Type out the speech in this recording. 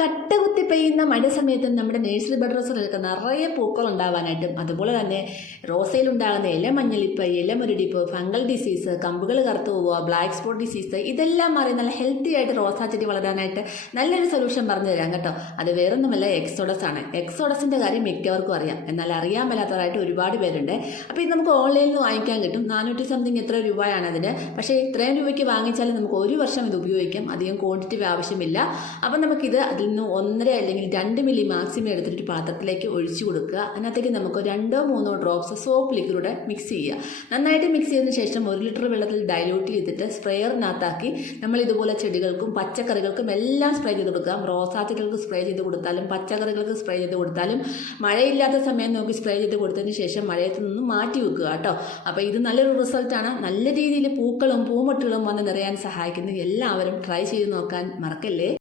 കട്ട കുത്തി പെയ്യുന്ന മഴ സമയത്ത് നമ്മുടെ നഴ്സറി ബെഡ് റോസിലൊക്കെ നിറയെ പൂക്കൾ ഉണ്ടാവാനായിട്ടും അതുപോലെ തന്നെ റോസയിലുണ്ടാകുന്ന ഇലമഞ്ഞളിപ്പ്, ഇലമുരടിപ്പ്, ഫംഗൽ ഡിസീസ്, കമ്പുകൾ കറുത്തു പോവുക, ബ്ലാക്ക് സ്പോട്ട് ഡിസീസ് ഇതെല്ലാം മാറി നല്ല ഹെൽത്തി ആയിട്ട് റോസാ ചെടി വളരാനായിട്ട് നല്ലൊരു സൊല്യൂഷൻ പറഞ്ഞു തരാം കേട്ടോ. അത് വേറൊന്നുമല്ല, എക്സോഡസ് ആണ്. എക്സോഡസിൻ്റെ കാര്യം മിക്കവർക്കും അറിയാം, എന്നാൽ അറിയാൻ മേലാത്തവരായിട്ട് ഒരുപാട് പേരുണ്ട്. അപ്പോൾ ഇത് നമുക്ക് ഓൺലൈനിൽ നിന്ന് വാങ്ങിക്കാൻ കിട്ടും. 400 സംതിങ് എത്ര രൂപയാണ് അതിന്. പക്ഷേ ഇത്രയും രൂപയ്ക്ക് വാങ്ങിച്ചാൽ നമുക്ക് ഒരു വർഷം ഇത് ഉപയോഗിക്കാം. അധികം ക്വാണ്ടിറ്റി ആവശ്യമില്ല. അപ്പം നമുക്കിത് അതിൽ നിന്ന് 1.5 അല്ലെങ്കിൽ 2 മില്ലി മാക്സിമം എടുത്തിട്ട് പാത്രത്തിലേക്ക് ഒഴിച്ചു കൊടുക്കുക. അതിനകത്തേക്ക് നമുക്ക് 2-3 ഡ്രോപ്സ് സോപ്പ് ലിക്വിഡ് മിക്സ് ചെയ്യുക. നന്നായിട്ട് മിക്സ് ചെയ്തതിന് ശേഷം 1 ലിറ്റർ വെള്ളത്തിൽ ഡൈല്യൂട്ട് ചെയ്തിട്ട് സ്പ്രെയറിനകത്താക്കി നമ്മൾ ഇതുപോലെ ചെടികൾക്കും പച്ചക്കറികൾക്കും എല്ലാം സ്പ്രേ ചെയ്ത് കൊടുക്കാം. റോസാ ചെടികൾക്ക് സ്പ്രേ ചെയ്ത് കൊടുത്താലും പച്ചക്കറികൾക്ക് സ്പ്രേ ചെയ്ത് കൊടുത്താലും മഴയില്ലാത്ത സമയം നോക്കി സ്പ്രേ ചെയ്ത് കൊടുത്തതിന് ശേഷം മഴയത്ത് നിന്ന് മാറ്റി വെക്കുക കേട്ടോ. അപ്പോൾ ഇത് നല്ലൊരു റിസൾട്ടാണ്. നല്ല രീതിയിൽ പൂക്കളും പൂമൊട്ടുകളും വന്ന് നിറയാൻ സഹായിക്കുന്നു. എല്ലാവരും ട്രൈ ചെയ്ത് നോക്കാൻ മറക്കല്ലേ.